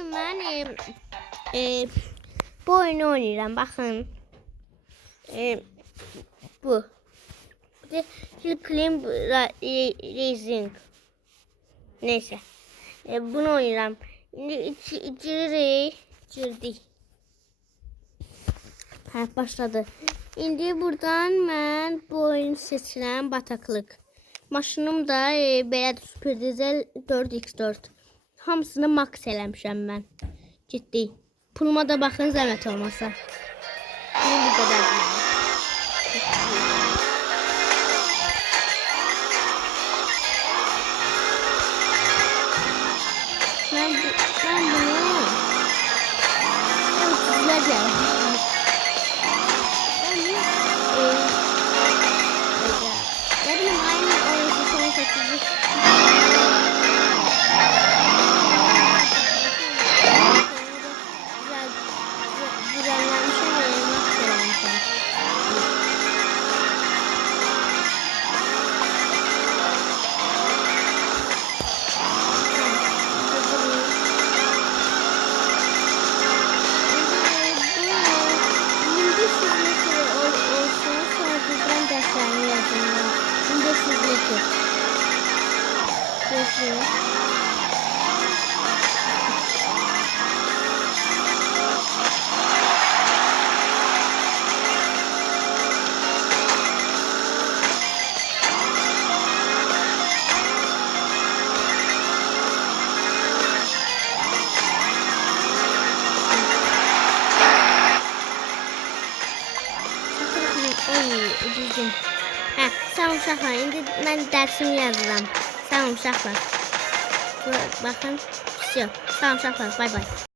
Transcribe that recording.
gün ben bu oyunu oynayacağım. Bakın. Bu. Hill Climb Racing. Neyse. Bunu oynayacağım. Şimdi girdik. Ha, başladı. İndi buradan ben bu oyunu seçirəm, bataklık. Maşınım da belə Super Diesel 4x4. Hamısını max eləmişəm mən. Ciddi. Puluma da baxın zəhmət olmasa. Bu qədər. Ben bunu güzelce. Düzdüm. Sağ uşaqlar, indi mən dərsimi yazıram. Sağ uşaqlar. Baxın, sağ uşaqlar, bay bay.